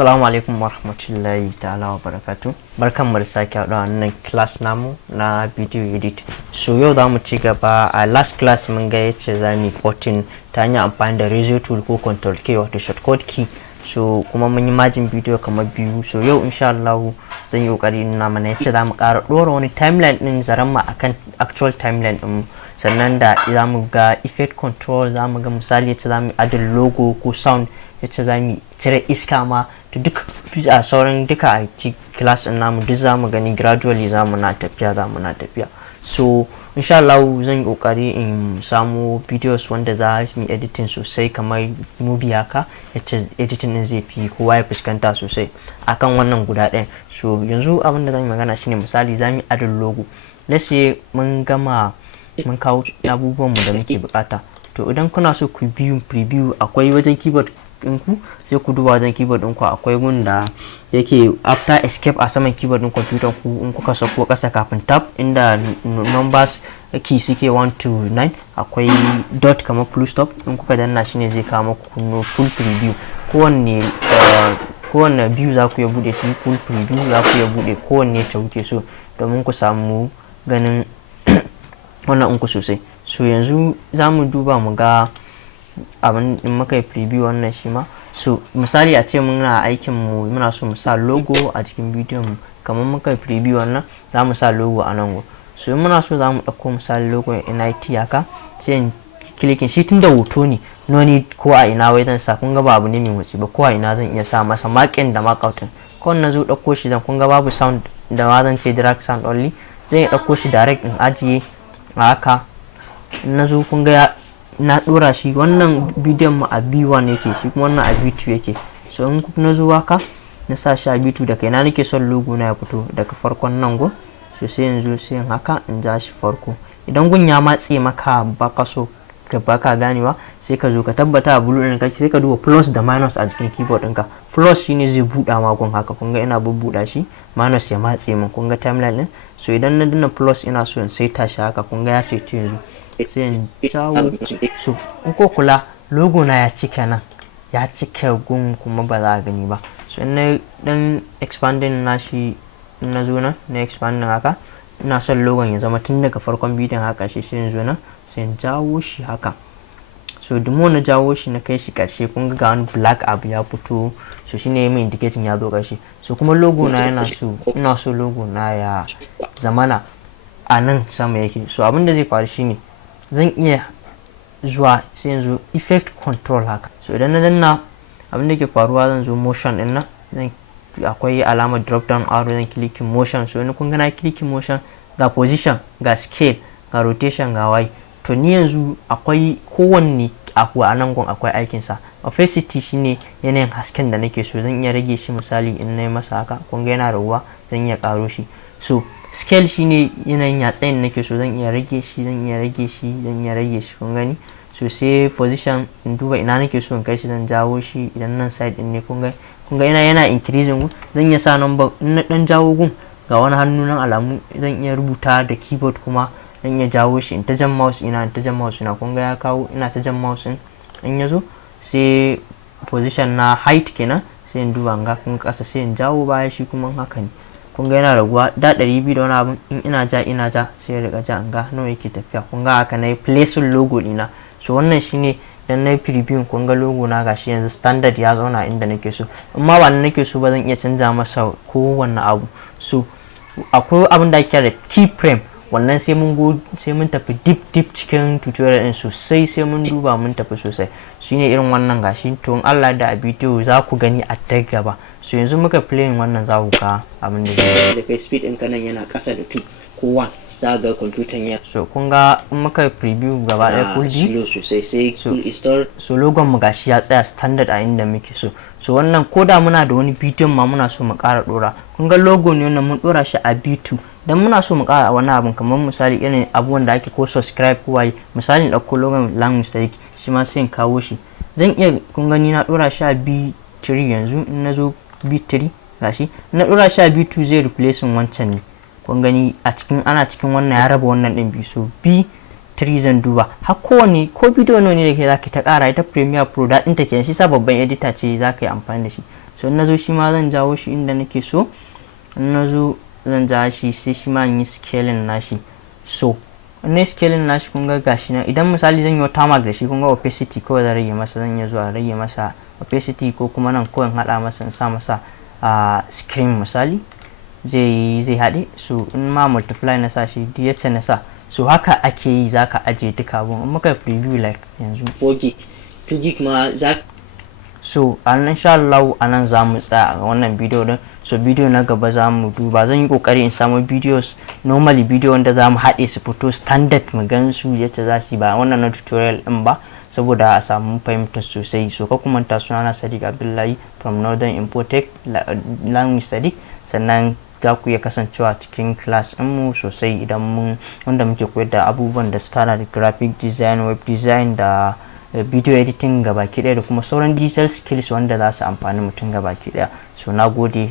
Assalamu alaikum warahmatullahi ta'ala wa barakatuh. Barkanmu da sake haɗuwa wannan class namu na video edit. So yau za mu ci gaba. A last class mun ga yace za mu porting ta hanyar amfani da razor tool ko control K wato shortcut key. So kuma mun yi majin video kamar biyu. So yau insha Allah zan yi kokari nuna mana yace za mu ƙara ɗora wani timeline ɗin zaren mu akan actual timeline ɗin, sannan da za mu ga effect control, za mu ga misali yace za mu add logo ko sound, yace za mu cire iska ma to duk a sauran duka a ci class din namu duk zamu gani gradually zamu na tafiya. So insha Allah zan yi kokari in samu videos wanda za mu editing sosai kamar movie haka, yace editing din zai fi kowa ya fuskanta sosai akan wannan guda ɗaya. So yanzu abin da zan yi magana shine misali za mu add logo. Let's say mun gama mun kawo abubuwan mu da muke bukata. To idan kuna so ku preview akwai wajen keyboard ɗinku sai ku duba wajen keyboard ɗinku akwai wanda yake after escape a saman keyboard ɗin computer ku, in kuka sako ƙasa kafin tab inda numbers key suke 1 to 9 akwai dot kamar full stop, in kuka danna shine zai kawo muku full preview. kowanne biyu za ku iya bude shi full preview, za ku iya bude kowanne ta wuce so domin ku samu ganin wannan ɗinku sosai. So yanzu za mu duba mu ga abin in muka yi preview wannan shi ma. So misali a ce muna aikin mu muna so mu sa logo a cikin bidiyon mu, kamar muka yi preview wannan za mu sa logo a nan go. So muna so za mu ɗauko misali logo NIT haka, sai in clicking shi tunda hoto ne no need ko a ina wai zan sa, kun ga babu ne mai motsi ba, ko a ina zan iya sa masa makin da markout. Ko na zo ɗauko shi zan kun ga babu sound da ma zan ce drag sound only, zan ɗauko shi direct in ajiye a haka. Na zo kun ga na dora shi wannan bidiyon mu a B1 yake, shi kuma wannan a B2 yake. So in na zo haka na sa shi a B2 da kaina nake son logo na ya fito daga farkon nan go. So sai yanzu sai in haka in ja shi farko. Idan gun ya matse maka baka so baka ganewa sai ka zo ka tabbata a blue din ka sai ka duba plus da minus a cikin keyboard ɗinka. Plus shine zai buɗa ma gun haka, kun ga ina bubbuɗa shi, minus ya matse min, kun ga timeline din. So idan na danna plus ina so in saita shi haka, kun ga ya saita yanzu. Sai in jawo. So in ko kula logo na ya cika nan, ya cika gun kuma ba za a gani ba. So in dan expanding na shi, na zo nan na expanding haka, ina son logon ya zama tun daga farkon bidiyon haka shi, sai in zo nan sai in jawo shi haka. So dumo na jawo shi na kai shi karshe, kun ga wani black abu ya fito, so shine mai indicating ya zo karshe. So kuma logo na ina so logo na ya zamana a nan sama yake. So abin da zai faru shine zan iya zuwa sai yanzu effect control haka. So idan na danna abin da ke faruwa zan zo motion din nan, zan akwai alamar drop down arrow, zan clicking motion. So ni kun ga na clicking motion, ga position, ga scale, ga rotation, ga y. To ni yanzu akwai kowanne abu a nan gun akwai aikin sa. Opacity shine yanayin hasken da nake so, zan iya rage shi misali in nayi masa haka, kun ga yana raguwa, zan iya karo shi. So scale shine yanayin yatsayin nake so, zan iya rage shi, zan iya rage shi, kun gani. So sai position in duba ina nake so in kai shi, zan jawo shi. Idan nan side din ne kun ga yana increasing, zan iya sa number in na dan jawo gun ga wani hannu nan alamu, zan iya rubuta da keyboard kuma zan iya jawo shi in ta jan mouse ina kun ga ya kawo, ina ta jan mouse in yazo sai position na height kenan, sai in duba ga kun kasa sai in jawo baya shi kuma haka ne, kun ga yana raguwa da 200 da wani abun. In ina ja sai ya riga ja ga nawa yake tafiya, kun ga haka nayi placing logo dina. So wannan shine dan nayi preview, kun ga logo na gashi yanzu standard ya zauna inda nake so. Amma ba nake so ba zan iya canza masa kowanne abu. So akwai abin da ake kira keyframe, wannan sai mun tafi deep cikin tutorial din sosai, sai mun duba mun tafi sosai. Shine irin wannan gashi. To in Allah da a bidiyo za ku gani a ta gaba. So yanzu muka playing wannan za ku ga abin da zai da kai speed ɗin kanan yana ƙasa da 2 ko 1 za ga computer ya. So kun ga in muka preview gaba ɗaya full G sosai sai full install. So logon mu gashi ya tsaya standard a inda muke so. So wannan koda muna da wani bidiyon ma muna so mu ƙara dora, kun ga logo ne wannan mun dora shi a B2. Dan muna so mu ƙara wani abun kamar misali irin abubuwan da ake ko subscribe ko waye, misali ɗauko logon lang mistake shi ma sai in kawo shi. Zan iya kun gani na dora shi a B3 yanzu. In na zo B3 gashi na dora shi a B2 zai replacing wancan ne, kun gani a cikin ana cikin wannan ya raba wannan din biyu. So B3 zan duba har kowanne ko bidiyo ne da ke zaki ta ƙara ita Premiere Pro daɗin ta kenan, shi sa babban editor ce zaka yi amfani da shi. so in nazo shi ma zan jawo shi inda nake so, in nazo zan ja shi sai shi ma in yi scaling nashi. So in na scaling nashi kun ga gashi na, idan misali zan yi watermark da shi kun ga opacity kawai zan rage masa, zan iya zuwa rage masa opacity ko kuma nan kawai in haɗa masa in sa masa screen misali zai haɗe. So in ma multiply na sa shi duk na sa, so haka ake yi zaka ajiye duka abun. In muka preview like yanzu 4 gig 2 gig ma zaka. So insha Allah anan za mu tsaya a wannan bidiyo din. So bidiyo na gaba za mu duba, zan yi kokari in samu videos normally video wanda za mu haɗe su fito standard mu gan su yacce za su yi, ba wannan na tutorial din ba, saboda a samu fahimtar sosai. So ka kuma ta sunana Sadiq Abdullahi from Northern Infotech Language Sadiq. Sannan za ku iya kasancewa cikin class mu sosai idan mun wanda muke koyar da abubuwan da suka da graphic design, web design da video editing gabaki daya da kuma sauran digital skills wanda za su amfani mutum gabaki daya. So nagode.